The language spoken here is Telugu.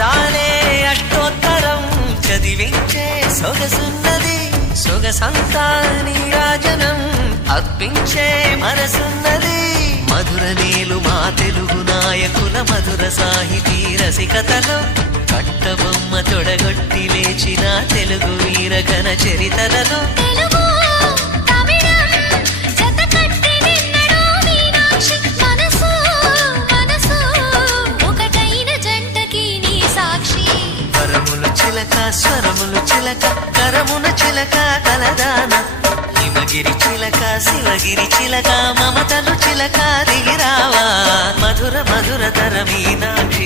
అందాలే అష్టోత్తరం చదివించే సొగసున్నది సొగసంతా నీరాజనం అర్పించే మనసున్నది మధుర నీలు మా తెలుగు నాయకుల మధుర సాహితీ రసికతలో కట్టబొమ్మ తొడగొట్టి లేచిన తెలుగు వీర ఘన చరితలలో స్వరములు చిలక కరమున చిలక కలదాన హిమగిరి చిలక శివగిరి చిలక మమతలు చిలక దిగిరావా మధుర మధుర తర మీనాక్షి